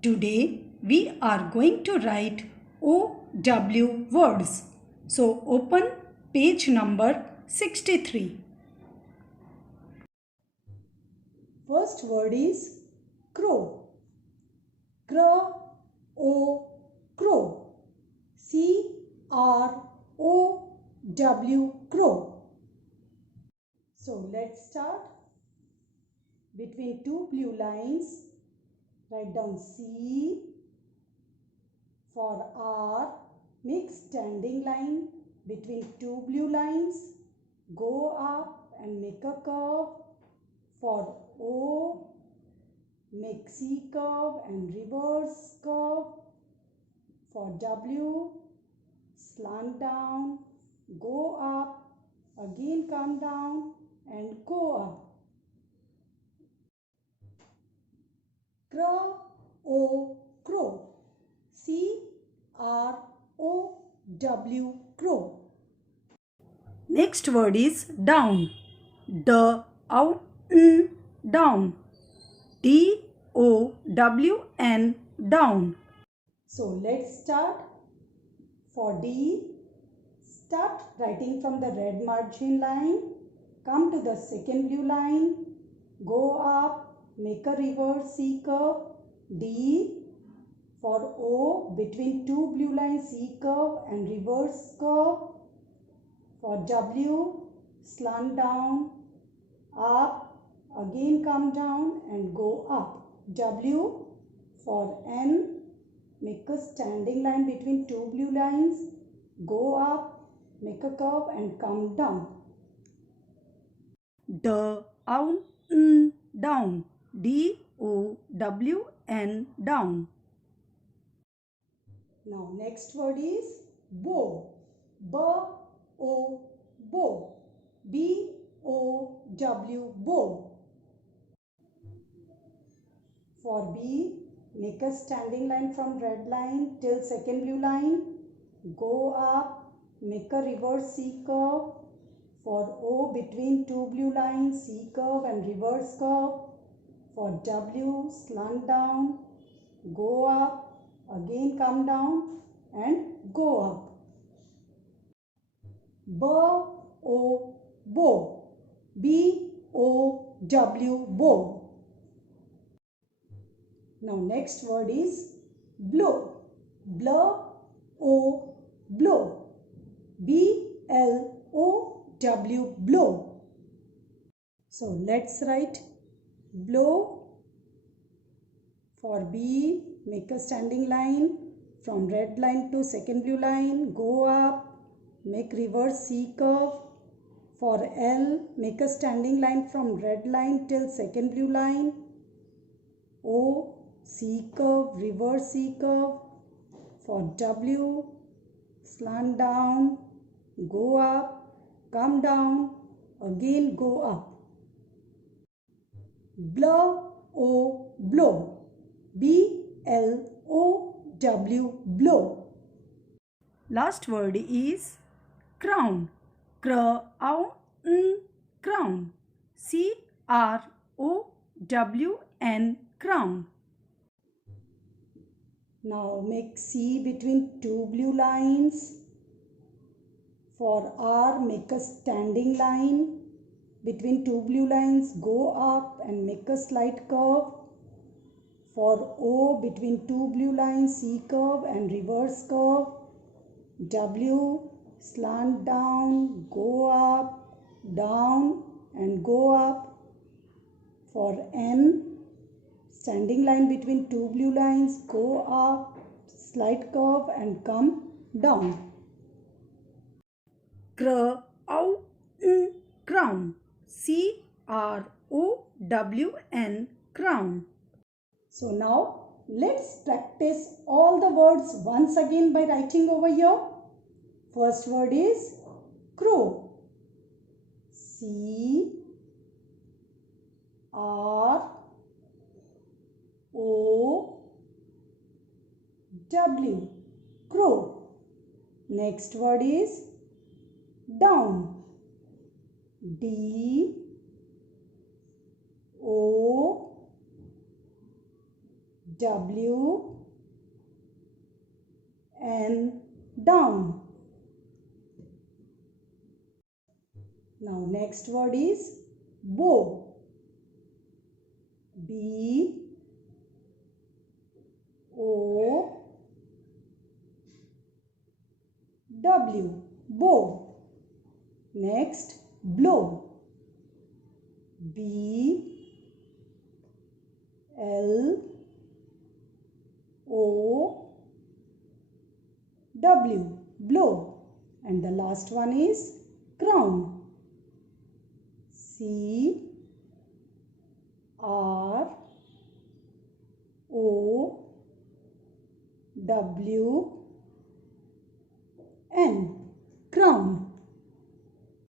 Today we are going to write OW words. So open page number 63. First word is crow. Crow, crow. CROW, crow. So let's start. Between two blue lines, write down C for R. Make standing line between two blue lines. Go up and make a curve. For O, make C curve and reverse curve. For W, slant down, go up, again come down and go up. Crow, O, crow. CROW, crow. Next word is down. Down. DOWN, down. So let's start. For D, start writing from the red margin line. Come to the second blue line. Go up, make a reverse C curve. D. For O, between two blue lines, C curve and reverse curve. For W, slant down, up, again come down and go up. W. For N, make a standing line between two blue lines, go up, make a curve and come down. Down, down. DOWN, down. Now next word is bow. B-O, bow. B-O-W, bow. For B, make a standing line from red line till second blue line. Go up, make a reverse C curve. For O, between two blue lines, C curve and reverse curve. For W, slant down, go up, again come down and go up. B-O, bow. B-O-W, bow. Now next word is blow. Blow, blow. B-L-O-W, blow. So let's write blow. For B, make a standing line from red line to second blue line, go up, make reverse C curve. For L, make a standing line from red line till second blue line. O, C curve, reverse C curve. For W, slant down, go up, come down, again go up. Blow, blow. B-L-O-W, blow. Last word is crown. Crown, crown. C-R-O-W-N, crown. Now make C between two blue lines. For R, make a standing line between two blue lines, go up and make a slight curve. For O, between two blue lines, C curve and reverse curve. W, slant down, go up, down and go up. For N, standing line between two blue lines, go up, slight curve and come down. Crown, crown. C-R-O-W-N, crown. So now let's practice all the words once again by writing over here. First word is crow. C-R-O-W, crow. Next word is down. D-O-W-N, W N down. Now next word is bow. B O W, bow. Next, blow. B L O W, blow. And the last one is crown. C R O W